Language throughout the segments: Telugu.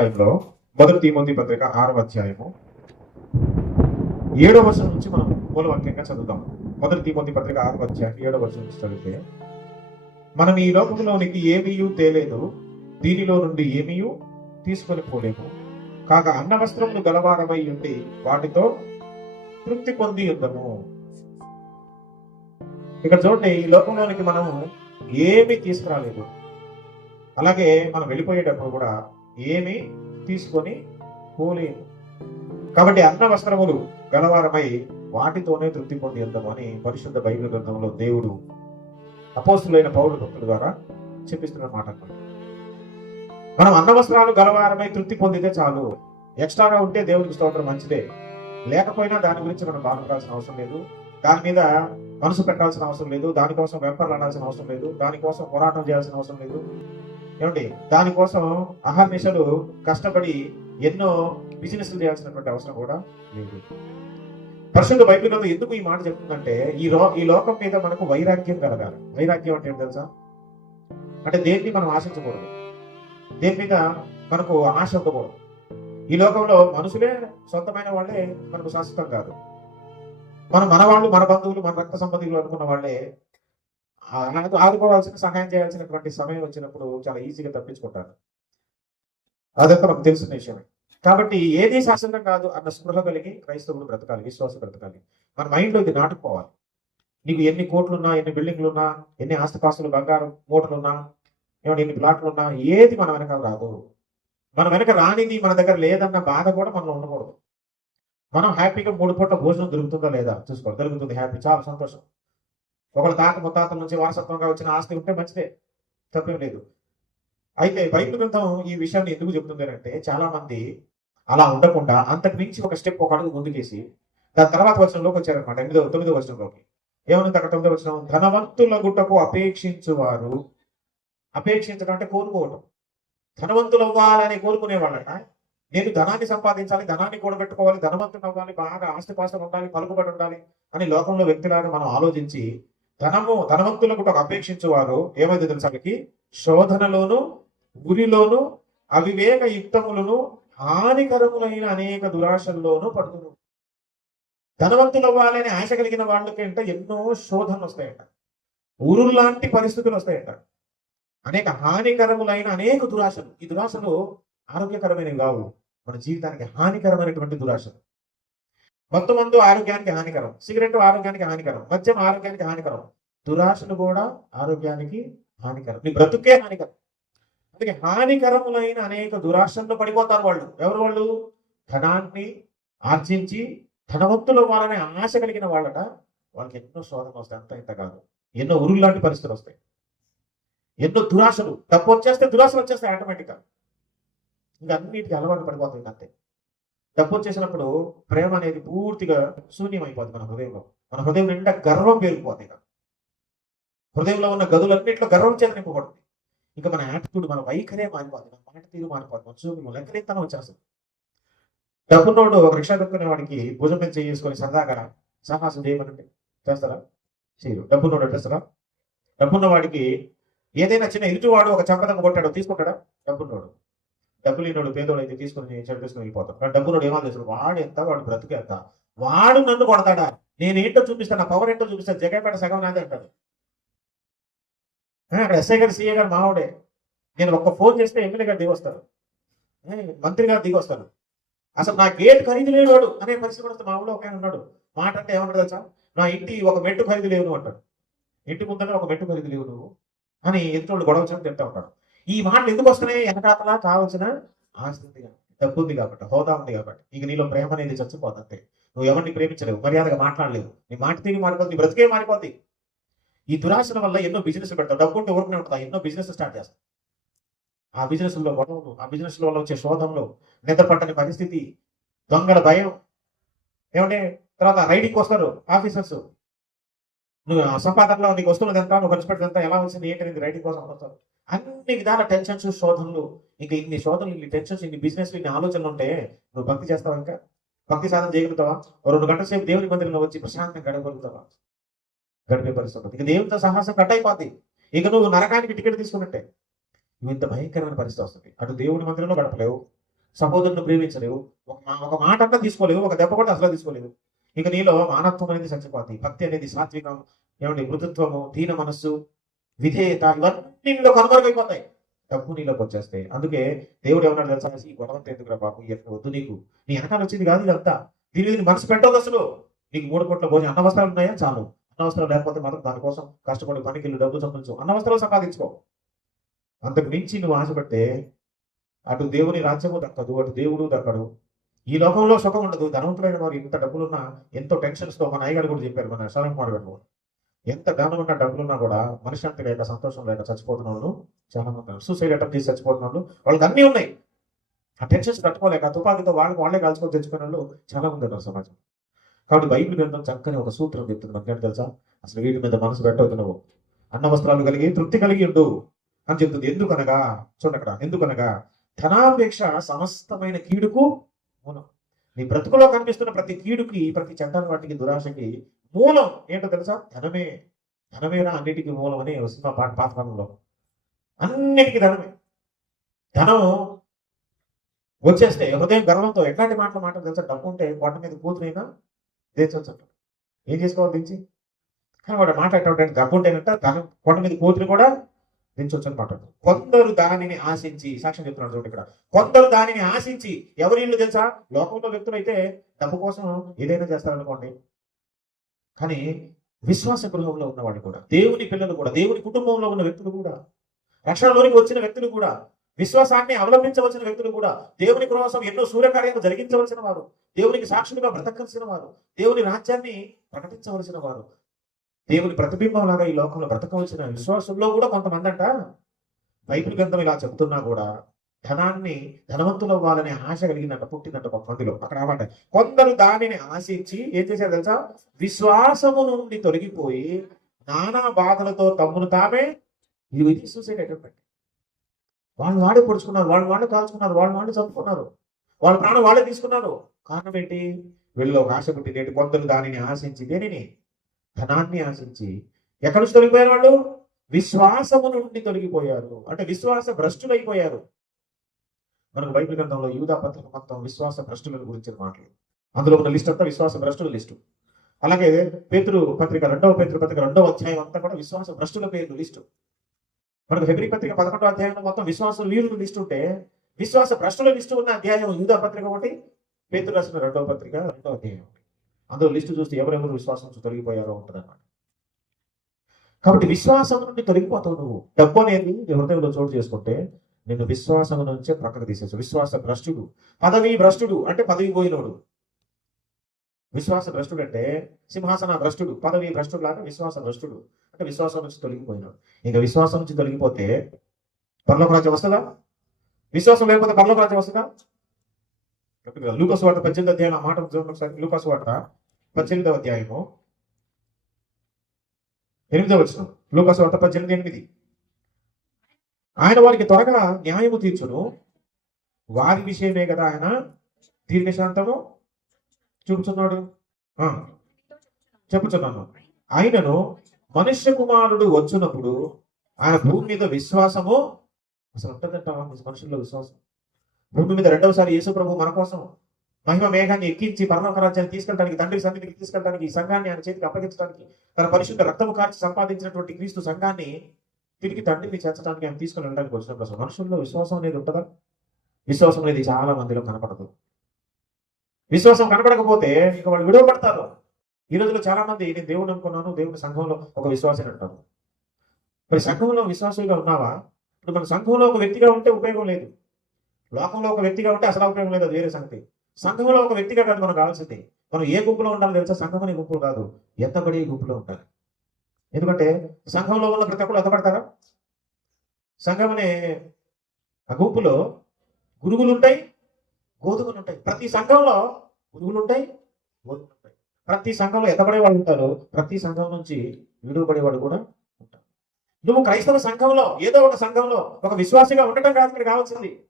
టైంలో మొదటి తీమోతి పత్రిక ఆరవ అధ్యాయము. ఏడవ వర్షం నుంచి మనం మూలవాక్యంగా చదువుతాం. మొదటి తీమోతి పత్రిక ఆరవ అధ్యాయం ఏడవ వర్షం నుంచి చదివితే మనం ఈ లోకంలోనికి ఏమీ తేలేదు దీనిలో నుండి ఏమీ తీసుకొని పోలేము కాగా అన్న వస్త్రములు గలవారమై ఉండి వాటితో తృప్తి పొంది ఉందము. ఇక్కడ చూడండి ఈ లోకంలోనికి మనము ఏమీ తీసుకురాలేదు. అలాగే మనం వెళ్ళిపోయేటప్పుడు కూడా ఏమి తీసుకొని పోలేము కాబట్టి అన్న వస్త్రములు గలవారమై వాటితోనే తృప్తి పొంది ఉందాము అని పరిశుద్ధ బైబిల్ గ్రంథంలో దేవుడు అపోస్తులైన పౌరుల భక్తుల ద్వారా చెప్పిస్తున్న మాట మనం అన్న వస్త్రాలు గలవారమై తృప్తి పొందితే చాలు. ఎక్స్ట్రాగా ఉంటే దేవుడికి స్తోత్రం మంచిదే. లేకపోయినా దాని గురించి మనం బాధపడాల్సిన అవసరం లేదు. దాని మీద మనసు పెట్టాల్సిన అవసరం లేదు. దానికోసం వెంపర్లాడాల్సిన అవసరం లేదు. దానికోసం పోరాటం చేయాల్సిన అవసరం లేదు. ఏమండి? దానికోసం అహర్నిశలు కష్టపడి ఎన్నో బిజినెస్లు చేయాల్సినటువంటి అవసరం కూడా లేదు. పరిశుద్ధ బైబిల్ గ్రంథం ఎందుకు ఈ మాట చెప్తుందంటే ఈ లో ఈ లోకం మీద మనకు వైరాగ్యం కలగాలి. వైరాగ్యం అంటే ఏంటి తెలుసా? అంటే దేన్ని మనం ఆశించకూడదు. దేని మీద మనకు ఆశ ఉండకూడదు. ఈ లోకంలో మనుషులే సొంతమైన వాళ్ళే మనకు శాశ్వతం కాదు. మన మన వాళ్ళు మన బంధువులు మన రక్త సంబంధికులు అనుకున్న వాళ్ళే నాకు ఆదుకోవాల్సిన సహాయం చేయాల్సినటువంటి సమయం వచ్చినప్పుడు చాలా ఈజీగా తప్పించుకుంటారు అదంతా మనకు తెలిసిన విషయమే. కాబట్టి ఏది శాశ్వతం కాదు అన్న స్పృహ కలిగి క్రైస్తవులు బ్రతకాలి విశ్వాసం బ్రతకాలి. మన మైండ్లో ఇది నాటుకోవాలి. నీకు ఎన్ని కోట్లున్నా ఎన్ని బిల్డింగ్లు ఉన్నా ఎన్ని ఆస్తిపాస్తులు బంగారం మూటలున్నా ఏమంటే ఎన్ని ప్లాట్లు ఉన్నా ఏది మన వెనక రాదు. మన వెనక రానిది మన దగ్గర లేదన్న బాధ కూడా మనం ఉండకూడదు. మనం హ్యాపీగా మూడు పూట భోజనం దొరుకుతుందా లేదా? చూసుకోవాలి దొరుకుతుంది హ్యాపీ చాలా సంతోషం. ఒకళ్ళ తాత ముత్తాతల నుంచి వారసత్వంగా వచ్చిన ఆస్తి ఉంటే మంచిదే. తప్పేం లేదు. అయితే బైబిల్ గ్రంథం ఈ విషయాన్ని ఎందుకు చెబుతుంది అంటే చాలా మంది అలా ఉండకుండా అంతకు మించి ఒక స్టెప్ ఒక అడుగు ముందుకేసి దాని తర్వాత వచనంలోకి వచ్చారనమాట ఎనిమిదో తొమ్మిదో వచనంలోకి. ఏమన్నా అక్కడ తొమ్మిదో వచనం? ధనవంతుల గుట్టకు అపేక్షించువారు. అపేక్షించడం అంటే కోరుకోవటం. ధనవంతులు అవ్వాలని కోరుకునేవాళ్ళట. నేను ధనాన్ని సంపాదించాలి ధనాన్ని కూడబెట్టుకోవాలి ధనవంతులు అవ్వాలి బాగా ఆస్తిపాస్తులు ఉండాలి పలుకుబడి ఉండాలి అని లోకంలో వ్యక్తిలాగా మనం ఆలోచించి ధనము ధనవంతులకు ఒక అపేక్షించేవారు ఏమైంది తెలుసా శోధనలోను గురిలోను అవివేక యుక్తములను హానికరములైన అనేక దురాశల్లోనూ పడుతున్నారు. ధనవంతులు అవ్వాలని ఆశ కలిగిన వాళ్ళకంటే ఎన్నో శోధనలు వస్తాయట. ఊరు లాంటి పరిస్థితులు వస్తాయట. అనేక హానికరములైన అనేక దురాశలు. ఈ దురాశలు ఆరోగ్యకరమైనవి కావు. మన జీవితానికి హానికరమైనటువంటి దురాశలు. మొత్తం మందు ఆరోగ్యానికి హానికరం. సిగరెట్ ఆరోగ్యానికి హానికరం. మద్యం ఆరోగ్యానికి హానికరం. దురాశలు కూడా ఆరోగ్యానికి హానికరం. నీ బ్రతుకే హానికరం. అందుకే హానికరములైన అనేక దురాశల్లో పడిపోతారు వాళ్ళు. ఎవరు వాళ్ళు? ధనాన్ని ఆర్జించి ధనవంతులు వాళ్ళని ఆశ కలిగిన వాళ్ళట వాళ్ళకి ఎన్నో శోధనలు వస్తాయి. అంత ఇంత కాదు. ఎన్నో ఉరుగు లాంటి పరిస్థితులు వస్తాయి. ఎన్నో దురాశలు. డబ్బు వచ్చేస్తే దురాశలు వచ్చేస్తాయి ఆటోమేటిక్గా. ఇంకా అన్నిటికీ అలవాటు పడిపోతుంది అంతే డబ్బు చేసినప్పుడు ప్రేమ అనేది పూర్తిగా శూన్యం మన హృదయంలో. మన హృదయం నిండా గర్వం పేరుకుపోతుంది ఇక. హృదయంలో ఉన్న గదులన్నింటిలో గర్వం చేత నింపబడుతుంది. ఇంకా మన యాటిట్యూడ్ మన వైఖరే మారిపోద్ది. మన మాట తీరు మారిపోద్ది. మన చూపు లెక్కలేతనం వచ్చేస్తుంది. డబ్బున్నోడు ఒక రిక్షా దొక్కునే వాడికి భుజం మీద చేసుకొని సరదాగా సాహసం చేయమనండి. చేస్తారా? చేయరు. డబ్బున్నోడు చేస్తారా? డబ్బున్న వాడికి ఏదైనా చిన్న ఇరుటివాడు ఒక చంపదమ్మ కొట్టాడో తీసుకుంటాడా? డబ్బున్నోడు డబ్బులు లేనోడు పేదోడు అయితే తీసుకుని చెడు తీసుకుని వెళ్ళిపోతాం. కానీ డబ్బులు ఏమో చేస్తాడు వాడు ఎంత వాడు బ్రతుకు ఎంత? వాడు నన్ను కొడతాడా? నేను ఏంటో చూపిస్తాను నా పవర్ ఏంటో చూపిస్తాను జగన్పేట సగం నాదే అంటాడు. అక్కడ ఎస్ఐ గారు సీఏ గారు మావాడే. నేను ఒక్క ఫోన్ చేస్తే ఎమ్మెల్యే గారు దిగొస్తారు. ఏ, మంత్రి గారు దిగొస్తారు. అసలు నా గేట్ ఖరీదు లేనివాడు అనే పరిస్థితి కూడా వస్తే మా ఊళ్ళో ఒక ఆయన ఉన్నాడు. మాట అంటే ఏమంటాడు తెలుసా? నా ఇంటి ఒక మెట్టు ఖరీదు లేవు అంటాడు. ఇంటి ముందర ఒక మెట్టు ఖరీదు లేవు నువ్వు అని ఎదుటి గొడవ వచ్చి తింటా ఉంటాడు. ఈ మాటలు ఎందుకు వస్తున్నాయి? వెనకాతలా కావాల్సిన ఆస్తి ఉంది. డబ్బు ఉంది కాబట్టి హోదా ఉంది కాబట్టి. ఇక నీలో ప్రేమ అనేది చచ్చిపోతుంది. అంతే నువ్వు ఎవరిని ప్రేమించలేవు మర్యాదగా మాట్లాడలేవు. నీ మాట తిరిగి మారిపోతుంది బ్రతికే మారిపోతుంది. ఈ దురాశల వల్ల ఎన్నో బిజినెస్ పెడతావు. డబ్బు ఉంటే ఊరుకునే ఉంటా ఎన్నో బిజినెస్ స్టార్ట్ చేస్తావు. ఆ బిజినెస్లో గొడవలు ఆ బిజినెస్ వల్ల వచ్చే శోధంలో నిద్రపట్టని పరిస్థితి దొంగల భయం. ఏమంటే తర్వాత రైడింగ్ వస్తారు ఆఫీసర్స్. నువ్వు ఆ సంపాదనలో నీకు వస్తున్నది ఎంత నువ్వు ఖర్చు పెట్టినంత ఎలా వచ్చింది ఏంటి రైడింగ్ కోసం వస్తారు. అన్ని విధాల టెన్షన్స్ శోధనలు ఇంకా ఇన్ని శోధనలు ఇన్ని టెన్షన్స్ ఇన్ని బిజినెస్ ఇన్ని ఆలోచనలు ఉంటే నువ్వు భక్తి చేస్తావా ఇంకా? భక్తి సాధన చేయగలుగుతావా? ఓ రెండు గంటల సేపు దేవుని మందిరంలో వచ్చి ప్రశాంతంగా గడపగలుగుతావా? గడిపే పరిస్థితి. ఇక దేవునితో సాహసం కట్ అయిపోద్ది. ఇక నువ్వు నరకానికి టికెట్ తీసుకున్నట్టే. ఇంత భయంకరమైన పరిస్థితి వస్తుంది. అటు దేవుని మందిరంలో గడపలేవు. సహోదరుని ప్రేమించలేవు. ఒక మా- ఒక మాట అంతా తీసుకోలేవు. ఒక దెబ్బ కూడా అసలు తీసుకోలేవు ఇక నీలో మానత్వం అనేది చచ్చిపోతుంది భక్తి అనేది సాత్వికం. ఏమంటే మృదుత్వము దీన మనస్సు విధేయత ఇవన్నీ నీలో కనుమరుగైపోతాయి. డబ్బు నీలోకి వచ్చేస్తాయి అందుకే దేవుడు ఏమన్నా తెలుసా ఈ గొడవంత ఎందుకురా బాబు? ఎక్కడ వద్దు నీకు. నీ వెనకాల వచ్చింది కాదు ఇదంతా. దీని మీద మనసు పెట్టవద్దు అసలు. నీకు మూడు కోట్ల భోజనం అన్న ఉన్నాయా? చాలు. అన్నవస్త్రాలు లేకపోతే మాత్రం దానికోసం కష్టపడి పనికి వెళ్ళి డబ్బు సంపాదించు. అన్న సంపాదించుకో. అంతకు మించి నువ్వు ఆశపడితే అటు దేవుని రాజ్యము దక్కదు అటు దేవుడు దక్కడు. ఈ లోకంలో సుఖం ఉండదు. ధనవంతులైన వారు ఇంత డబ్బులున్నా ఎంతో టెన్షన్స్తో మన అయ్యగారు కూడా చెప్పారు మన శరణ్ కుమార్ గారు. ఎంత ధనం డబ్బులున్నా కూడా మనశ్శాంతి లేక సంతోషం లేక చచ్చిపోతున్న వాళ్ళు చాలా మంది ఉన్నారు. సూసైడ్ అటెంప్ట్ చేసి చచ్చిపోతున్న వాళ్ళు వాళ్ళకి అన్నీ ఉన్నాయి. ఆ టెన్షన్స్ తట్టుకోలేక తుపాకీతో వాళ్ళకి వాళ్ళే కాల్చుకొని తెచ్చుకునే వాళ్ళు చాలా మంది ఉన్నారు సమాజం కాబట్టి బైబిల్ గ్రంథం చక్కని ఒక సూత్రం చెప్తుంది. మనకి తెలుసా? అసలు వీటి మీద మనసు పెట్టవద్దు నువ్వు అన్న వస్త్రాలు కలిగి తృప్తి కలిగి ఉండు అని చెప్తుంది. ఎందుకనగా? చూడండి అక్కడ. ఎందుకనగా? ధనాపేక్ష సమస్తమైన కీడుకు మూలం. నీ బ్రతుకులో కనిపిస్తున్న ప్రతి కీడుకి ప్రతి చట్టాల వాటికి దురాశకి మూలం ఏంటో తెలుసా? ధనమే. ధనమేనా? అన్నిటికీ మూలం అని సినిమా పాట పాత్రంలో అన్నిటికీ ధనమే. ధనం వచ్చేస్తే హృదయం గర్వంతో ఎట్లాంటి మాటలు మాటలు తెలుసా? డబ్బు ఉంటే కొండ మీద కూతురైనా దేచవచ్చు ఏం చేసుకోవాలి దించి? కానీ వాడు మాట్లాడేటప్పుడు డబ్బు ఉంటేనంట ధనం కొండ మీద కూతురు కూడా దించవచ్చు అని మాట్లాడు కొందరు దానిని ఆశించి సాక్ష్యం చెప్తున్నాడు చూడండి ఇక్కడ. కొందరు దానిని ఆశించి ఎవరి ఇల్లు తెలుసా? లోకంలో వ్యక్తులు అయితే డబ్బు కోసం ఏదైనా చేస్తారనుకోండి. కానీ విశ్వాస గృహంలో ఉన్నవాడు కూడా దేవుని పిల్లలు కూడా దేవుని కుటుంబంలో ఉన్న వ్యక్తులు కూడా రక్షణలోనికి వచ్చిన వ్యక్తులు కూడా విశ్వాసాన్ని అవలంబించవలసిన వ్యక్తులు కూడా దేవుని కోసం ఎన్నో సూర్యకార్యాలు జరిగించవలసిన వారు దేవునికి సాక్షులుగా బ్రతకాల్సిన వారు దేవుని రాజ్యాన్ని ప్రకటించవలసిన వారు దేవుని ప్రతిబింబం లాగా ఈ లోకంలో బ్రతకవలసిన విశ్వాసంలో కూడా కొంతమంది అంట బైబిల్ గ్రంథం ఇలా చెబుతున్నా కూడా ధనాన్ని ధనవంతులు అవ్వాలనే ఆశ కలిగిందంట పుట్టిందంట కొంతమందిలో అక్కడ అన్నమాట కొందరు దానిని ఆశించి ఏం చేశారు తెలుసా? విశ్వాసము నుండి తొలగిపోయి నానా బాధలతో తమ్మును తామే ఇది ఇది సూసైడ్ అటెంప్ట్ వాళ్ళు వాడే పొడుచుకున్నారు వాళ్ళు వాళ్ళే కాల్చుకున్నారు వాళ్ళు వాళ్ళే చదువుకున్నారు వాళ్ళ ప్రాణం వాళ్ళే తీసుకున్నారు. కారణం ఏంటి? వీళ్ళలో ఒక ఆశ పుట్టింది ఏంటి? కొందరు దానిని ఆశించి దేనిని? ధనాన్ని ఆశించి ఎక్కడి నుంచి తొలగిపోయారు వాళ్ళు? విశ్వాసము నుండి తొలగిపోయారు. అంటే విశ్వాస భ్రష్టులైపోయారు. మనకు బైబిల్ గ్రంథంలో యూదా పత్రిక మొత్తం విశ్వాస భ్రష్టుల గురించిన మాటలు అందులో ఉన్న లిస్ట్ అంతా విశ్వాస భ్రష్టుల లిస్టు. అలాగే పేతురు పత్రిక రెండవ పేతురు పత్రిక రెండవ అధ్యాయం అంతా కూడా విశ్వాస భ్రష్టుల పేర్లు లిస్టు. మనకు ఫిబ్రి పత్రిక పదకొండవ అధ్యాయంలో మొత్తం విశ్వాస వీరులు లిస్టు ఉంటే విశ్వాస భ్రష్టుల లిస్టు ఉన్న అధ్యాయం యూదా పత్రిక ఒకటి పేతురు రాసిన రెండవ పత్రిక రెండవ అధ్యాయం ఒకటి. అందులో లిస్టు చూస్తే ఎవరెవరు విశ్వాసం తొలగిపోయారో ఉంటుంది అన్నమాట కాబట్టి విశ్వాసం నుండి తొలగిపోతావు నువ్వు. డబ్బు అనేది నీ హృదయంలో చోటు చేసుకుంటే నిన్ను విశ్వాసం నుంచే ప్రక్కకు తీసేసి విశ్వాస భ్రష్టుడు పదవి భ్రష్టుడు అంటే పదవి పోయినోడు. విశ్వాస భ్రష్టుడు అంటే సింహాసన భ్రష్టుడు పదవి భ్రష్టుడు లాగా విశ్వాస భ్రష్టుడు అంటే విశ్వాసం నుంచి తొలగిపోయినాడు. ఇంకా విశ్వాసం నుంచి తొలగిపోతే పరలోక రాజ్యం వస్తుందా? విశ్వాసం లేకపోతే పరలోక రాజ్యం వస్తుందా లూకస్ వార్త పద్దెనిమిది అధ్యాయం మాట ఒకసారి. లూకస్ వార్త పద్దెనిమిదవ అధ్యాయము ఎనిమిదవ వచ్చిన లూకస్ వార్త పద్దెనిమిది ఎనిమిది. ఆయన వారికి త్వరగా న్యాయము తీర్చును. వారి విషయమే కదా ఆయన దీర్ఘశాంతము చూపుతున్నాడు చెప్పుచున్నాను. ఆయనను మనుష్య కుమారుడు వచ్చినప్పుడు ఆయన భూమి మీద విశ్వాసము అసలు ఉంటుందంట మనుషుల్లో విశ్వాసం. భూమి మీద రెండవసారి యేసు ప్రభు మన కోసం మహిమ మేఘాన్ని ఎక్కించి పరమకరాజ్యాన్ని తీసుకెళ్ళడానికి తండ్రి సన్నిధికి తీసుకెళ్ళడానికి ఈ సంఘాన్ని ఆయన చేతికి అప్పగించడానికి తన పరిశుద్ధ రక్తము కార్చి సంపాదించినటువంటి క్రీస్తు సంఘాన్ని తిరిగి తండ్రిని చేర్చడానికి ఆయన తీసుకుని వెళ్ళడానికి వచ్చినప్పుడు అసలు మనుషుల్లో విశ్వాసం అనేది ఉంటుందా? విశ్వాసం అనేది చాలా మందిలో కనపడదు. విశ్వాసం కనపడకపోతే ఇక వాళ్ళు విడవబడతారు. ఈ రోజుల్లో చాలా మంది నేను దేవుడు అనుకున్నాను దేవుని సంఘంలో ఒక విశ్వాసం అంటారు. మరి సంఘంలో విశ్వాసులుగా ఉన్నావా? ఇప్పుడు మన సంఘంలో ఒక వ్యక్తిగా ఉంటే ఉపయోగం లేదు. లోకంలో ఒక వ్యక్తిగా ఉంటే అసలు ఉపయోగం లేదు అది వేరే సంగతి. సంఘంలో ఒక వ్యక్తిగా కాదు మనకు కావాల్సింది మనం ఏ గుంపులో ఉండాలో తెలుసా? సంఘం అనే గుంపులు కాదు. ఎంతబడి గుంపులో ఉండాలి? ఎందుకంటే సంఘంలో ఉన్న ప్రతి ఒక్కరు ఎత్తబడతారా సంఘం అనే ఆ గుంపులో గురుగులు ఉంటాయి గోధుమలు ఉంటాయి ప్రతి సంఘంలో గురువులు ఉంటాయి గోధుమలు ఉంటాయి ప్రతి సంఘంలో ఎత్తబడే వాళ్ళు ఉంటారు? ప్రతి సంఘం నుంచి విడువబడేవాడు కూడా ఉంటారు నువ్వు క్రైస్తవ సంఘంలో ఏదో ఒక సంఘంలో ఒక విశ్వాసిగా ఉండటం కాదు ఇక్కడ కావాల్సింది.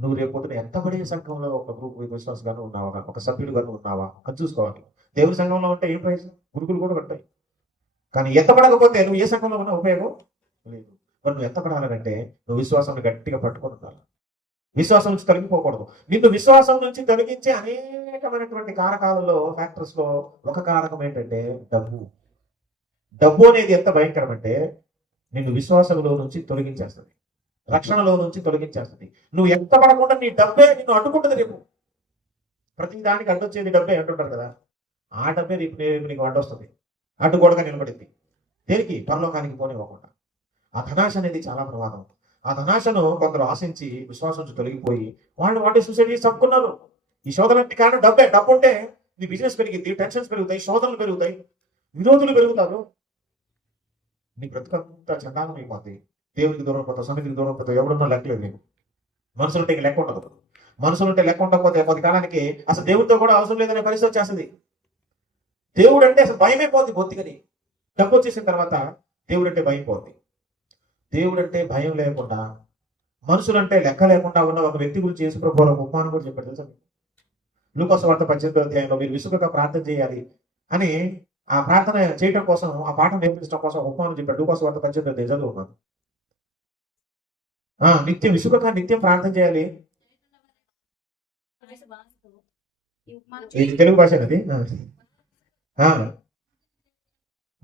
నువ్వు రేపు పొద్దున ఎత్తబడే సంఘంలో ఒక గ్రూప్ విశ్వాసగాను ఉన్నావా? ఒక సభ్యుడుగాను ఉన్నావా? అది చూసుకోవాలి. దేవుని సంఘంలో ఉంటే ఏం ప్రయోజనం గురుకులు కూడా ఉంటాయి. కానీ ఎత్తపడకపోతే నువ్వు ఏ సంఘంలో ఉన్న ఉపయోగం లేదు. మరి నువ్వు ఎత్తపడాలంటే నువ్వు విశ్వాసాన్ని గట్టిగా పట్టుకొని ఉండాలి. విశ్వాసం నుంచి తొలగిపోకూడదు. నిన్ను విశ్వాసం నుంచి తొలగించే అనేకమైనటువంటి కారకాలలో ఫ్యాక్టర్స్లో ఒక కారకం ఏంటంటే డబ్బు. డబ్బు అనేది ఎంత భయంకరం అంటే నిన్ను విశ్వాసంలో నుంచి తొలగించేస్తుంది. రక్షణలో నుంచి తొలగించేస్తుంది. నువ్వు ఎంత పడకుండా నీ డబ్బే నిన్ను అడ్డుకుంటుంది రేపు. ప్రతి దానికి అడ్డొచ్చేది డబ్బే అంటుంటారు కదా. ఆ డబ్బే రేపు నీకు అడ్డొస్తుంది. అడ్డుగోడగా నిలబడింది. దేనికి? పరలోకానికి పోనివ్వకుండా. ఆ ధనాశ అనేది చాలా ప్రమాదం. ఆ ధనాశను కొందరు ఆశించి విశ్వాసం నుంచి తొలగిపోయి వాళ్ళు వాటి సూసైడ్ చేసి చంపుకున్నారు. ఈ శోధనకి కారణం డబ్బే. డబ్బు ఉంటే నీ బిజినెస్ పెరిగింది టెన్షన్స్ పెరుగుతాయి శోధనలు పెరుగుతాయి విరోధులు పెరుగుతారు. నీ బ్రతుకంతా చండాలం అయిపోతుంది దేవుడికి దూరం పోతావు సన్నిధికి దూరం పోతావు ఎవడున్నా లెక్కలేదు నీకు. మనుషులుంటే లెక్క ఉండదు మనుషులుంటే లెక్క ఉండకపోతే కొద్ది కాలానికి అసలు దేవుడితో కూడా అవసరం లేదనే పరిస్థితి వచ్చేస్తుంది. దేవుడు అంటే అసలు భయమే పోద్ది బొత్తిగని. డబ్బు వచ్చేసిన తర్వాత దేవుడు అంటే భయం పోద్ది. దేవుడు అంటే భయం లేకుండా మనుషులంటే లెక్క లేకుండా ఉన్న ఒక వ్యక్తి గురించి యేసుప్రభు వారు ఉపమానం కూడా చెప్పాడు తెలుసా లూకోస వార్త పద్దెనిమిది అధ్యాయంలో మీరు విసుగుగా ప్రార్థన చేయాలి అని ఆ ప్రార్థన చేయటం కోసం ఆ పాఠం నేర్పించడం కోసం ఉపమానం చెప్పాడు. లూకోస వార్త పద్దెనిమిది అధ్యాయం చదువుకున్నాను ఆ, నిత్యం విసుగుగా నిత్యం ప్రార్థన చేయాలి. ఇది తెలుగు భాష అది?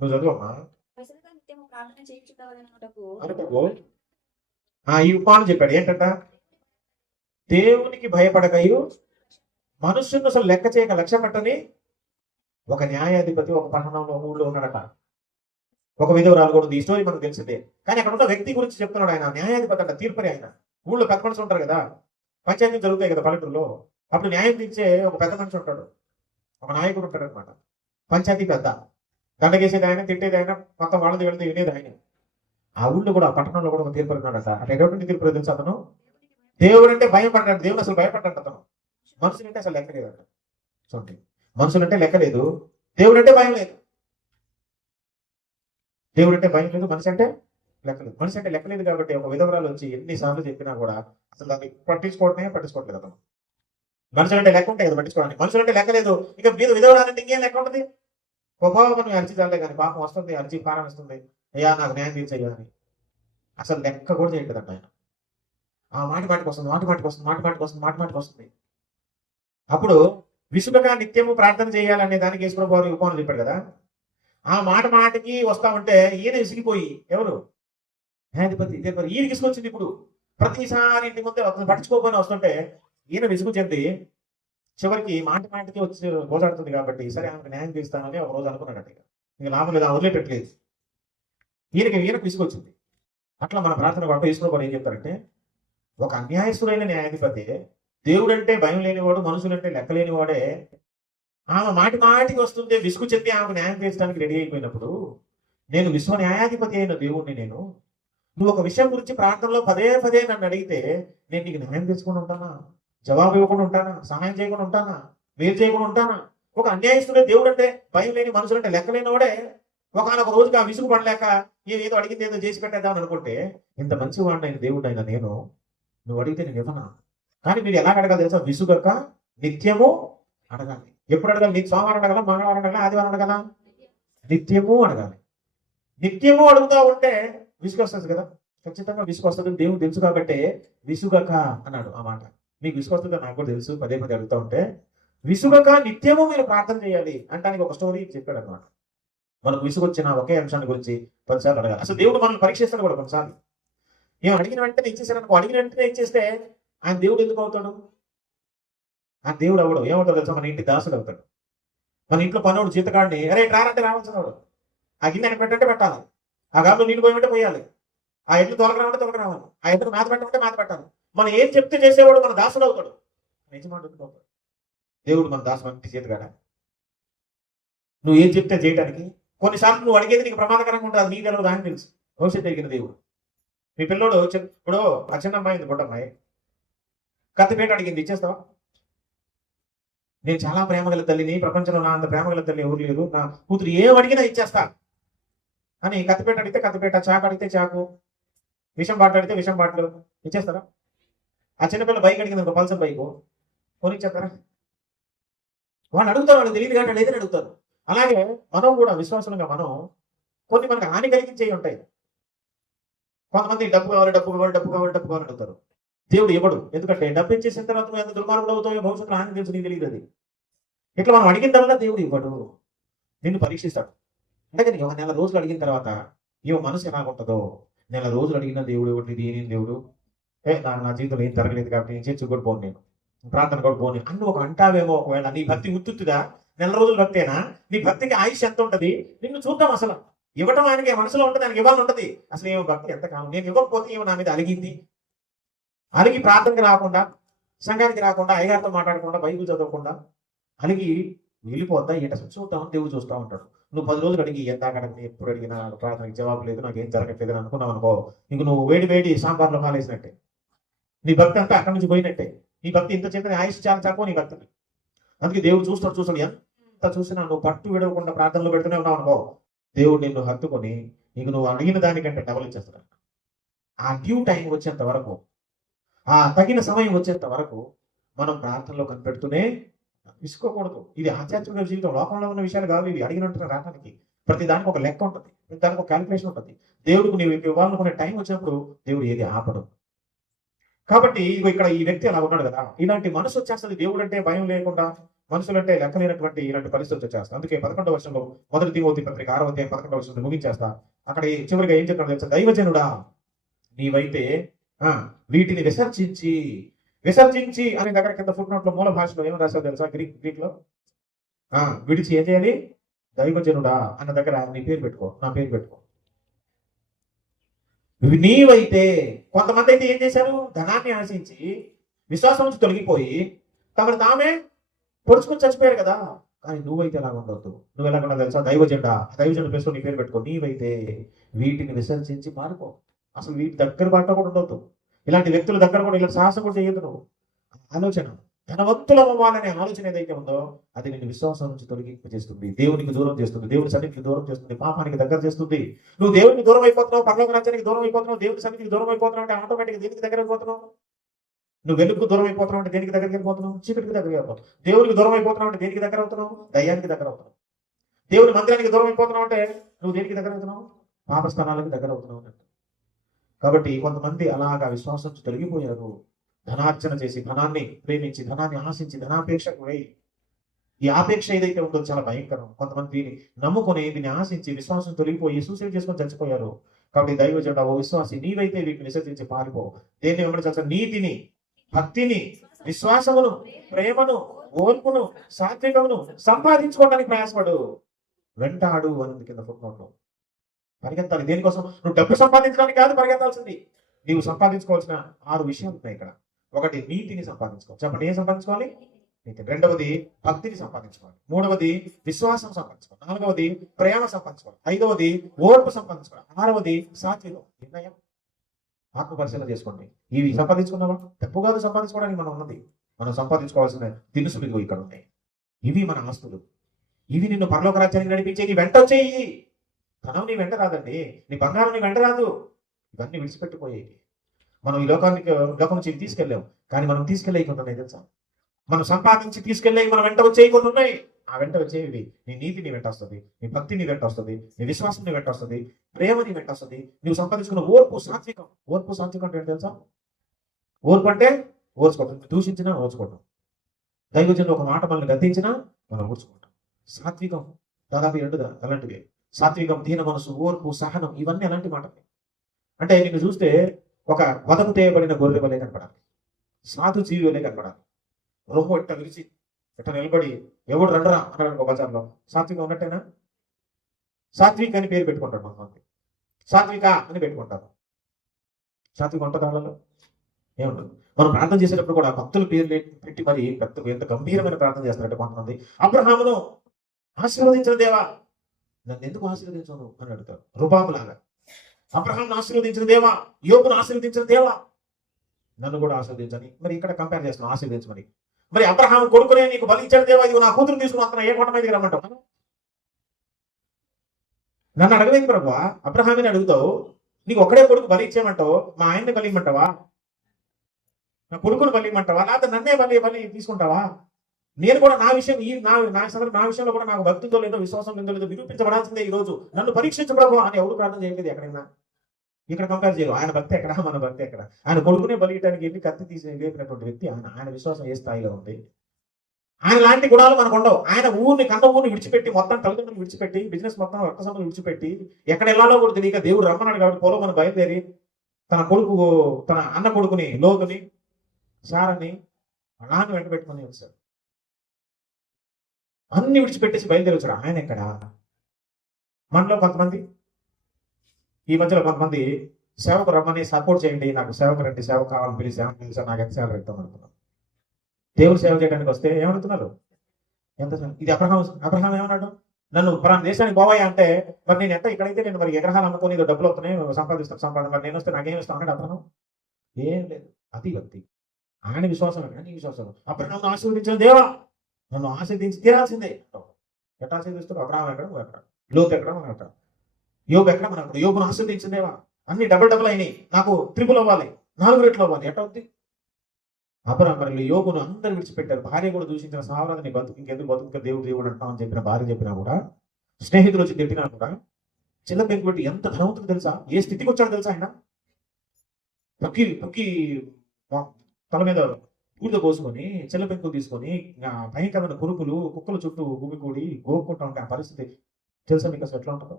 నువ్వు చదువమ్మా. అనుకో ఆ ఈ ఉపాలు చెప్పాడు. ఏంటంట? దేవునికి భయపడకయు. మనుషులను అసలు లెక్క చేయక లక్ష్యం పెట్టని ఒక న్యాయాధిపతి ఒక పట్టణంలో ఒక ఊళ్ళో ఉన్నాడట. ఒక విధవరాలు కూడా ఉంది. ఈ స్టోరీ మనకు తెలిసిందే. కానీ అక్కడ ఉన్న వ్యక్తి గురించి చెప్తున్నాడు ఆయన. న్యాయాధిపతి అంట తీర్పరి ఆయన. ఊళ్ళో పెద్ద మనుషులు ఉంటారు కదా. పంచాయతీ జరుగుతాయి కదా పల్లెటూరులో. అప్పుడు న్యాయం తీర్చే ఒక పెద్ద మనిషి ఉంటాడు. ఒక నాయకుడు ఉంటాడు అనమాట పంచాయతీ పెద్ద దండగేసేది ఆయన తిట్టేది ఆయన మొత్తం వాళ్ళది వెళ్తే వినేది ఆయన ఆ ఊళ్ళో కూడా పట్టణంలో కూడా తీర్పు ఉన్నాడట అంటే ఎటువంటి తీర్పు తెలుసు అతను? దేవుడు అంటే భయం పడ్డాడు దేవుడు అసలు భయపడ్డాడు అతను. మనుషులంటే అసలు లెక్క లేదట. చూడండి. మనుషులంటే లెక్క లేదు. దేవుడు అంటే భయం లేదు. దేవుడు అంటే భయం లేదు. మనిషి అంటే లెక్క లేదు. మనిషి అంటే లెక్కలేదు కాబట్టి ఒక విధవరాలు వచ్చి ఎన్నిసార్లు చెప్పినా కూడా అసలు దాన్ని పట్టించుకోవటమే పట్టించుకోవట్లేదు అతను. మనుషులంటే లెక్క ఉంటాయి కదా పట్టించుకోవడానికి. మనుషులు అంటే లెక్క లేదు. ఇక మీద విధవరాలంటే ఇంకేం లెక్క ఉంటుంది? స్వభావం అరిచి చాలే కానీ పాపం వస్తుంది అరిచి పారం ఇస్తుంది. అయ్యా నాకు న్యాయం తీర్చయ్యా అని అసలు లెక్క కూడా చేయట్లేదంట ఆయన. ఆ మాట మాటికి వస్తుంది మాట మాటికి వస్తుంది మాట మాటికి వస్తుంది మాట మాటికి వస్తుంది. అప్పుడు విసుగగా నిత్యము ప్రార్థన చేయాలనే దానికి ఈశ్వర వారు ఉపమానం చెప్పాడు కదా. ఆ మాట మాటకి వస్తా ఉంటే ఈయన విసిగిపోయి ఎవరు? న్యాయాధిపతి ఇదేపరి ఈయన విసుగొచ్చింది ఇప్పుడు. ప్రతిసారి ఇంటి ముందే అతను పట్టించుకోకపోయినా వస్తుంటే ఈయన విసుగు చెంది చివరికి మాట మాటకి వచ్చి గోజాడుతుంది కాబట్టి సరే ఆమెకు న్యాయం తీస్తానని ఒక రోజు అనుకున్నాడట ఇక. ఇక లాభం లేదు ఆ వదిలేటట్లేదు. ఈయనకి ఈయనకు విసుగొచ్చింది. అట్లా మన ప్రార్థన గొప్ప ఈశ్వరు గారు ఏం చెప్తారంటే ఒక అన్యాయస్తుడైన న్యాయాధిపతి దేవుడంటే భయం లేనివాడు మనుషులంటే లెక్క లేనివాడే ఆమె మాటి మాటికి వస్తుంటే విసుగు చెంది ఆమెకు న్యాయం తీర్చడానికి రెడీ అయిపోయినప్పుడు నేను విశ్వ న్యాయాధిపతి అయిన దేవుణ్ణి నేను నువ్వు ఒక విషయం గురించి ప్రార్థనలో పదే పదే నన్ను అడిగితే నేను నీకు న్యాయం తెచ్చుకొని ఉంటానా? జవాబు ఇవ్వకుండా ఉంటానా? సహాయం చేయకుండా ఉంటానా? మేలు చేయకుండా ఉంటానా? ఒక అన్యాయస్తుడే దేవుడు అంటే భయం లేని మనుషులంటే లెక్క లేనివాడే ఒకనొక రోజుకి ఆ విసుగు పడలేక ఏదో అడిగింది ఏదో చేసి పెట్టేద్దామని అనుకుంటే ఇంత మంచి వాడిని దేవుడు అయినా నేను నువ్వు అడిగితే నేను ఇవ్వనా? కానీ మీరు ఎలా అడగాలి తెలుసా? విసుగక నిత్యము అడగాలి. ఎప్పుడు అడగాలి? నీకు సోమవారం అడగాల? మంగళవారం అడగాల? ఆదివారం అడగాల? నిత్యము అడగాలి. నిత్యము అడుగుతా ఉంటే విసుగు వస్తుంది కదా? ఖచ్చితంగా విసుగు వస్తుంది దేవుడు తెలుసు కాబట్టి విసుగక అన్నాడు ఆ మాట. మీకు విసుగు వస్తుందో నాకు కూడా తెలుసు. పదే పదే అడుగుతూ ఉంటే విసుగక నిత్యము మీరు ప్రార్థన చేయాలి అంటానికి ఒక స్టోరీ చెప్పాడు అనమాట మనకు విసుగు వచ్చిన ఒకే అంశాన్ని గురించి పదిసార్లు అడగాలి. అసలు దేవుడు మనల్ని పరీక్షిస్తాడు కూడా కొన్నిసార్లు. ఏం అడిగిన వెంటనే ఇచ్చేసాడు అనుకో అడిగిన వెంటనే ఇచ్చేస్తే ఆయన దేవుడు ఎందుకు అవుతాడు? ఆ దేవుడు అవడు ఏమవుతాడు తెలుసా? మన ఇంటి దాసుడు అవుతాడు. మన ఇంట్లో పనోడు జీతకాడిని అరే రారంటే రావాల్సినవాడు ఆ గిన్నె ఆయన పెట్టంటే పెట్టాలి. ఆ గాబులో నీళ్ళు పోయమంటే పోయాలి. ఆ ఎడ్లు తొలగరామంటే తొలగరావాలి ఆ ఎడ్లు మాత పెట్టమంటే మాత పెట్టాలి. మనం ఏం చెప్తే చేసేవాడు మన దాసుడు అవుతాడు. యజమానుడు అవుతాడు. దేవుడు మన దాసు చేతి చేతగాడ నువ్వు ఏం చెప్తే చేయడానికి కొన్నిసార్లు నువ్వు అడిగేది నీకు ప్రమాదకరంగా ఉంటుంది అది నీకు తెలియదు ఆయన తెలుసు. భవిష్యత్తు తెలిగిన దేవుడు. మీ పిల్లోడు ఇప్పుడు ఆ చిన్న అమ్మాయి బుడ్డ అమ్మాయి కత్తిపేట అడిగింది ఇచ్చేస్తావా? నేను చాలా ప్రేమ గల తల్లిని ప్రపంచంలో నా అంత ప్రేమగల తల్లి ఎవరు లేరు. నా కూతురు ఏం అడిగినా ఇచ్చేస్తా. అని కత్తిపేట అడిగితే కత్తిపేట చాకు అడిగితే చాకు. విషం బాటలు అడిగితే విషం బాటలు. ఇచ్చేస్తారా ఆ చిన్నపిల్ల బైక్ అడిగింది ఒక పల్సర్ బైక్. కొనిచ్చేస్తారా వాళ్ళు అడుగుతారు వాళ్ళు తెలియదు కానీ లేదని అడుగుతారు అలాగే మనం కూడా విశ్వాసంగా మనం కొన్ని మనకు హాని కలిగించేవి ఉంటాయి. కొంతమంది డబ్బు కావాలి డబ్బు కావాలి డబ్బు కావాలి డబ్బు కావాలి అడుగుతారు. దేవుడు ఇవ్వడు. ఎందుకంటే డబ్బు ఇచ్చేసిన తర్వాత నువ్వు ఎంత దుర్మార్గుడు అవుతావో భవిష్యత్తులో హాని తెలుసు నీకు తెలియదు అది. ఇట్లా మనం అడిగిందల్లా దేవుడు ఇవ్వడు. నిన్ను పరీక్షిస్తాడు. అందుకని నెల రోజులు అడిగిన తర్వాత ఈ మనసు ఎలా ఉంటుందో నెల రోజులు అడిగిన దేవుడు ఒకటి దేని దేవుడు ఏ నా నా జీవితంలో ఏం జరగలేదు కాబట్టి నేను చర్చి కూడా పోను నేను. ప్రార్థన కూడా పోను అన్ని ఒక అంటావేమో ఒకవేళ నీ భక్తి ఉత్తుతుందా నెల రోజులు భక్తేనా? నీ భక్తికి ఆయుష్ ఎంత ఉంటది? నిన్ను చూద్దాం అసలు. ఇవ్వటం ఆయనకి మనసులో ఉంటుంది ఆయనకి ఇవ్వాలని ఉంటుంది. అసలు ఏమో భక్తి ఎంత కాలం నేను ఇవ్వకపోతే ఏమో నా మీద అలిగింది. అలిగి ప్రార్థనకి రాకుండా సంఘానికి రాకుండా అయ్యగారితో మాట్లాడకుండా బైబిల్ చదవకుండా అలిగి వెళ్ళిపోద్దా ఈట చూద్దామని దేవుడు చూస్తూ ఉంటాడు. నువ్వు పది రోజులు అడిగి ఎంత అడగని ఎప్పుడు అడిగినా ప్రార్థనకి జవాబు లేదు నాకు ఏం జరగట్లేదు అని అనుకున్నావు అనుకో. ఇంక నువ్వు వేడి వేడి సాంబార్లో కాలేసినట్టే. నీ భక్తి అంతా అక్కడి నుంచి పోయినట్టే. నీ భక్తి ఇంత చిన్న ఆయుష్ చాలా తక్కువ నీ భక్తిని. అందుకే దేవుడు చూస్తాడు చూస్తాడు. ఎంత చూసినా నువ్వు పట్టు విడవకుండా ప్రార్థనలో పెడుతూనే ఉన్నావు అనుకో దేవుడు నిన్ను హత్తుకొని నీకు నువ్వు అడిగిన దానికంటే డబల్ ఇచ్చేస్తాడు. ఆ డ్యూ టైం వచ్చేంత వరకు ఆ తగిన సమయం వచ్చేంత వరకు మనం ప్రార్థనలో కనిపెడుతూనే విసుకోకూడదు ఇది ఆధ్యాత్మిక జీవితం లోకంలో ఉన్న విషయాలు కావు. ఇవి అడిగినట్టు రావడానికి ప్రతి దానికి ఒక లెక్క ఉంటుంది ప్రతి దానికి ఒక క్యాలిక్యులేషన్ ఉంటుంది. దేవుడికి నీవు ఇవ్వాలనుకునే టైం వచ్చినప్పుడు దేవుడు ఏది ఆపడు. కాబట్టి ఇగో ఇక్కడ ఈ వ్యక్తి అలా ఉన్నాడు కదా. ఇలాంటి మనసు వచ్చేస్తుంది దేవుడు అంటే భయం లేకుండా మనుషులంటే లెక్క లేనటువంటి ఇలాంటి పరిస్థితి వచ్చేస్తాయి అందుకే పదకొండవ వర్షంలో మొదటి తిమోతి పత్రిక ఆరవ అధ్యాయం పదకొండవ వర్షంలో ముగించేస్తా. అక్కడ చివరిగా ఏం చెప్పాడు తెలుసా? దైవజనుడా నీవైతే ఆ వీటిని విసర్జించి విసర్జించి అనే దగ్గర కింద ఫుట్ నోట్లో మూల భాషలో ఏమని రాశారు తెలుసా గ్రీక్ గ్రీక్లో ఆ విడిచి ఏం చేయాలి? దైవజనుడా అన్న దగ్గర నీ పేరు పెట్టుకో నా పేరు పెట్టుకో. నీవైతే కొంతమంది అయితే ఏం చేశారు? ధనాన్ని ఆశించి విశ్వాసం నుంచి తొలగిపోయి తమను తామే పొడుచుకొని చచ్చిపోయారు కదా. కానీ నువ్వైతే ఎలా ఉండొద్దు. నువ్వు ఎలా ఉండదు తెలుసా దైవజెండా దైవజెండ ప్లేస్లో నీ పేరు పెట్టుకో. నీవైతే వీటిని విసర్జించి మారుకో. అసలు వీటి దగ్గర పట్ట కూడా ఉండొద్దు. ఇలాంటి వ్యక్తుల దగ్గర కూడా ఇలా సాహసం కూడా చేయొద్దు నువ్వు. ఆలోచన. ధనవంతులు అవ్వాలనే ఆలోచన ఏదైతే ఉందో అది నేను విశ్వాసం నుంచి తొలగింపజేస్తుంది దేవునికి దూరం చేస్తుంది. దేవుని సన్నిధికి దూరం చేస్తుంది. పాపానికి దగ్గర చేస్తుంది. నువ్వు దేవునికి దూరం అయిపోతున్నావు పర్లోక రాజ్యానికి దూరం అయిపోతున్నావు దేవుని సన్నిధికి దూరం అయిపోతున్నావు అంటే ఆటోమేటిక్గా దేనికి దగ్గర అయిపోతున్నావు నువ్వు వెలుగుకు దూరం అయిపోతున్నావు అంటే దేనికి దగ్గరికి వెళ్ళిపోతున్నావు చీకటికి దగ్గర అయిపోతున్నావు. దేవునికి దూరం అయిపోతున్నావు అంటే దేనికి దగ్గర అవుతున్నావు? దయ్యానికి దగ్గర అవుతున్నావు. దేవుని మందిరానికి దూరం అయిపోతున్నావు అంటే నువ్వు దేనికి దగ్గర అవుతున్నావు? పాపస్థానాలకు దగ్గర అవుతున్నావు అన్నట్టు. కాబట్టి కొంతమంది అలాగా విశ్వాసం తొలగిపోయారు. ధనార్జన చేసి ధనాన్ని ప్రేమించి ధనాన్ని ఆశించి ధనాపేక్షకు వేయి. ఈ ఆపేక్ష ఏదైతే ఉందో చాలా భయంకరం. కొంతమంది దీన్ని నమ్ముకొని దీన్ని ఆశించి విశ్వాసం తొలగిపోయి సూసైడ్ చేసుకొని చచ్చిపోయారు. కాబట్టి దైవజనుడు ఓ విశ్వాసి నీవైతే వీటిని నిషేధించి పారిపో. దేన్ని వెంబడించాల్సిన నీతిని భక్తిని విశ్వాసమును ప్రేమను ఓర్పును సాత్వికమును సంపాదించుకోవడానికి ప్రయాసపడు. వెంటాడు అని కింద ఫుట్నోట్లో. పరిగెత్తాలి. దేనికోసం? నువ్వు డబ్బు సంపాదించడానికి కాదు పరిగెత్తాల్సింది. నీవు సంపాదించుకోవాల్సిన ఆరు విషయాలు ఉన్నాయి ఇక్కడ. ఒకటి నీతిని సంపాదించుకోవాలి. చెప్పండి ఏం సంపాదించుకోవాలి? నీతి రెండవది భక్తిని సంపాదించుకోవాలి. మూడవది విశ్వాసం సంపాదించుకోవాలి. నాలుగవది ప్రేమ సంపాదించుకోవాలి. ఐదవది ఓర్పు సంపాదించుకోవాలి. ఆరవది సాత్వికం. నిర్ణయం. ఆత్మ పరిశీలన చేసుకోండి. ఇవి సంపాదించుకున్నావా? తప్పు కాదు సంపాదించుకోవడానికి మనం ఉన్నది. మనం సంపాదించుకోవాల్సిన దినుసులు ఇదిగో ఇక్కడ ఉన్నాయి. ఇవి మన ఆస్తులు. ఇవి నిన్ను పరలోక రాజ్యానికి నడిపించే నీ వెంట వచ్చేయి. ధనం నీ వెంట రాదండి. నీ బంగారం నీ వెంట రాదు. ఇవన్నీ విడిచిపెట్టిపోయేవి. మనం ఈ లోకానికి లోకం నుంచి తీసుకెళ్ళాము కానీ మనం తీసుకెళ్ళే కొన్ని ఉన్నాయి తెలుసా? మనం సంపాదించి తీసుకెళ్ళే మనం వెంట వచ్చేవి కొన్ని ఉన్నాయి ఆ వెంట వచ్చేవి నీ నీతి నీ వెంట వస్తుంది నీ భక్తి నీ వెంట వస్తుంది నీ విశ్వాసం నీ వెంట వస్తుంది ప్రేమ నీ వెంట వస్తుంది. నువ్వు సంపాదించుకున్న ఓర్పు సాత్వికం. ఓర్పు సాత్వికం అంటే ఏంటి తెలుసా? ఓర్పు అంటే ఓర్చుకోవటం. దూషించినా ఓర్చుకోవటం. దైవజన్ ఒక మాట మనల్ని గద్దించినా మనం ఓర్చుకుంటాం సాత్వికం దాదాపు రెండుగా అలాంటివి. సాత్వికం దీన మనసు ఓర్పు సహనం ఇవన్నీ అలాంటి మాటలు. అంటే నిన్ను చూస్తే ఒక వదకు తేయబడిన గొర్రె వలె కనపడాలి. సాధు జీవి వలె కనపడాలి. రొమ్ము ఇట్ట విరిచి ఇట్ట నిలబడి ఎవడు రండరా అన్నాడు ఒక బజార్లో. సాత్వికం ఉన్నట్టేనా? సాత్విక అని పేరు పెట్టుకుంటాడు కొంతమంది సాత్విక అని పెట్టుకుంటారు సాత్విక ఉంటుంది వాళ్ళలో? ఏముండదు మనం ప్రార్థన చేసేటప్పుడు కూడా భక్తుల పేర్లు పెట్టి మరి పెద్ద ఎంత గంభీరమైన ప్రార్థన చేస్తారంటే కొంతమంది అబ్రహామును ఆశీర్వదించిన దేవా నన్ను ఎందుకు ఆశీర్వదించను అని అడుగుతారు. రూపాములాగా అబ్రహాంను ఆశీర్వదించిన దేవా యోగును ఆశీర్వదించిన దేవా. నన్ను కూడా ఆశీర్వదించని మరి ఇక్కడ కంపేర్ చేస్తున్నాను ఆశీర్వదించమని. మరి అబ్రహాం కొడుకునే నీకు బలి ఇచ్చాడు దేవా ఇది నా కూతురు తీసుకుని వస్తున్నా ఏ కొండ మీదకి రమ్మంటావు? నన్ను అడగలేదు ప్రభు అబ్రహామిని అడుగుతావు నీకు ఒక్కడే కొడుకు బలి ఇచ్చేయమంటావు మా ఆయన్ని బలి ఇమ్మంటావా? నా కొడుకును బలి ఇమ్మంటావా? లేకపోతే నన్నే బలి బలి తీసుకుంటావా? నేను కూడా నా విషయం ఈ నా నా సందర్భం నా విషయంలో కూడా నాకు భక్తితో లేదో విశ్వాసం లేదో లేదో నిరూపించబడాల్సిందే ఈ రోజు నన్ను పరీక్షించబడము అని ఎవరు ప్రార్థన చేయలేదు ఎక్కడైనా. ఇక్కడ కంపేర్ చేయరు ఆయన భక్తి ఎక్కడ? మన భక్తి ఎక్కడ? ఆయన కొడుకునే బలియటానికి వెళ్ళి కత్తి తీసి లేపినటువంటి వ్యక్తి ఆయన. ఆయన విశ్వాసం ఏ స్థాయిలో ఉంది? ఆయన లాంటి గుణాలు మనకు ఉండవు. ఆయన ఊరిని కన్న ఊరిని విడిచిపెట్టి మొత్తం తల్లిదండ్రులు విడిచిపెట్టి బిజినెస్ మొత్తం రక్త సంబంధం విడిచిపెట్టి ఎక్కడ వెళ్ళాలో కూడా తెలియక దేవుడు రమ్మన్నాడు కాబట్టి పొలం మనం బయలుదేరి తన కొడుకు తన అన్న కొడుకుని లోతుని సారని నాన్న వెంట పెట్టుకుని వచ్చాడు. అన్ని విడిచిపెట్టేసి బయలుదేరొచ్చాడు ఆయన ఎక్కడ? మనలో కొంతమంది ఈ మధ్యలో కొంతమంది సేవకు రమ్మని సపోర్ట్ చేయండి నాకు సేవకు రండి సేవ కావాలని పిలిచి సేవ పిలిచి నాకు ఎంత సేవ పెడతాం అనుకున్నాం దేవుడు సేవ చేయడానికి వస్తే ఏమడుతున్నారు ఎంత ఇది అబ్రహాం అబ్రహాం ఏమన్నాడు? నన్ను పలానా దేశానికి పోవాయి అంటే మరి నేను ఎంత ఇక్కడైతే నేను మరి ఎగ్రహాలు అమ్ముకొని డబ్బులు వస్తున్నాయి సంపాదిస్తాను సంపాదన మరి నేను వస్తే నాకేం ఇస్తాను అన్నాడు అబ్రహాం ఏం లేదు. అతి భక్తి. ఆయన విశ్వాసం నీ విశ్వాసం. అబ్రహాం ఆశీర్వదించిన దేవా! నన్ను ఆశీర్దించి తీరాల్సిందే ఎట్లా ఆశీర్దిస్తాడు అబ్రాహం ఎక్కడ నువ్వు ఎక్కడ? లోతు ఎక్కడ మనం ఎక్కడ? యోగు ఎక్కడ మనం ఎక్కడ? యోగును ఆశీర్దించిందేవా అన్ని డబుల్ డబుల్ అయినాయి. నాకు త్రిపుల్ అవ్వాలి. నాలుగు రెట్లు అవ్వాలి. ఎట్లా అవుద్ది? అబ్రహాం యోగును అందరు విడిచిపెట్టారు. భార్య కూడా దూషించిన సావరాన్ని బతుకు ఇంకెందుకు బతుకు? దేవుడు దేవుడు అంటాం అని చెప్పిన భార్య చెప్పినా కూడా స్నేహితులు వచ్చి తిట్టినా కూడా చిన్న పెంకుబెట్టి ఎంత ధనవంతుడు తెలుసా? ఏ స్థితికి వచ్చాడో తెలుసా ఆయన? పక్కి పక్కి తల మీద పూడితో కోసుకొని చెల్ల పెంకులు తీసుకొని భయంకరమైన పురుగులు కుక్కల చుట్టూ గుమికూడి గోక్కుంటా ఉంటే ఆ పరిస్థితి తెలుసా మీకు అసలు ఎట్లా ఉంటుందో?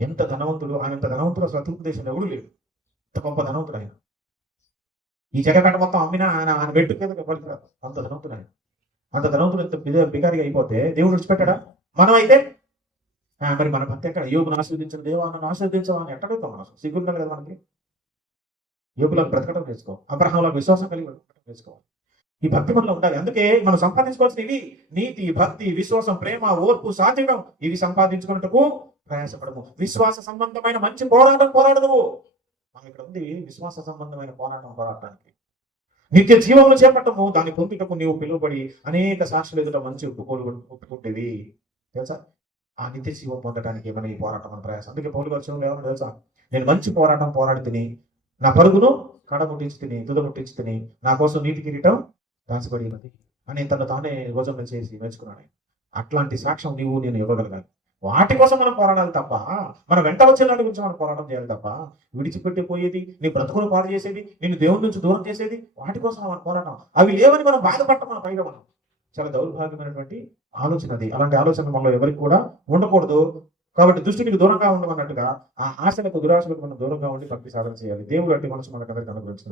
ఎంత ధనవంతుడు ఆయన ఎంత ధనవంతుడు అసలు తూర్పు ఎవడు లేడు. ఎంత గొప్ప ధనవంతుడు ఆయన. ఈ జగపేట మొత్తం అమ్మినా ఆయన ఆయన వెంటు కింద పడుతున్నారు అంత ధనవంతుడు ఆయన. అంత ధనవంతుడు ఎంత బిగారిగా బికారిగా అయిపోతే దేవుడు విడిచిపెట్టాడా? మనం అయితే మరి మన భక్తి ఎక్కడ? యోగును ఆశీర్దించిన దేవా నన్ను ఆస్వాదించవా అని ఎట్టడుగుతాం మనం? సిగ్గుండాలి కదా మనకి. యోగులకు బ్రతకడం నేర్చుకో. అబ్రహంలో విశ్వాసం కలిగి వేసుకోవాలి ఈ భక్తి మనలో ఉండాలి. అందుకే మనం సంపాదించుకోవాల్సినవి నీతి భక్తి విశ్వాసం ప్రేమ ఓర్పు సాధ్యం ఇవి సంపాదించుకున్నట్టుకు ప్రయాసపడము. విశ్వాస సంబంధమైన మంచి పోరాటం పోరాడదు. మనం ఇక్కడ ఉంది విశ్వాస సంబంధమైన పోరాటం పోరాటానికి. నిత్య జీవములు చేపట్టము. దాన్ని పొందుటకు నీవు పిలువబడి అనేక సాక్షులు ఎదుట మంచి ఒప్పుకోలు ఒప్పుకుంటేవి. తెలుసా? ఆ నిత్య జీవం పొందడానికి ఏమైనా ఈ పోరాటం అని ప్రయాసం. అందుకే పౌలు గారు ఏమన్నా తెలుసా? నేను మంచి పోరాటం పోరాడి తిని నా పరుగును కడ తిని తుదముట్టించి తిని నా కోసం నీటి కిరీటం దాచబడి ఉన్నది. అని తను తానే రోజున చేసి మెచ్చుకున్నాడు అట్లాంటి సాక్ష్యం నీవు నేను ఇవ్వగలగాలి. వాటి కోసం మనం పోరాడాలి తప్ప మన వెంట వచ్చిన వాటి గురించి మనం పోరాటం చేయాలి తప్ప విడిచిపెట్టి పోయేది నీ బ్రతుకును పాడు చేసేది నేను దేవుని నుంచి దూరం చేసేది వాటి కోసం మనం పోరాటం. అవి లేవని మనం బాధపడటం మన పైగా మనం. చాలా దౌర్భాగ్యమైనటువంటి ఆలోచన అది. అలాంటి ఆలోచన మనలో ఎవరికి కూడా ఉండకూడదు. కాబట్టి దృష్టికి దూరంగా ఉండమన్నట్టుగా ఆ ఆశలకు దురాశలకు మనం దూరంగా ఉండి భక్తి సాధన చేయాలి. దేవుడు అట్టి మనసు మనకు అందరికీ అనుగ్రహించిన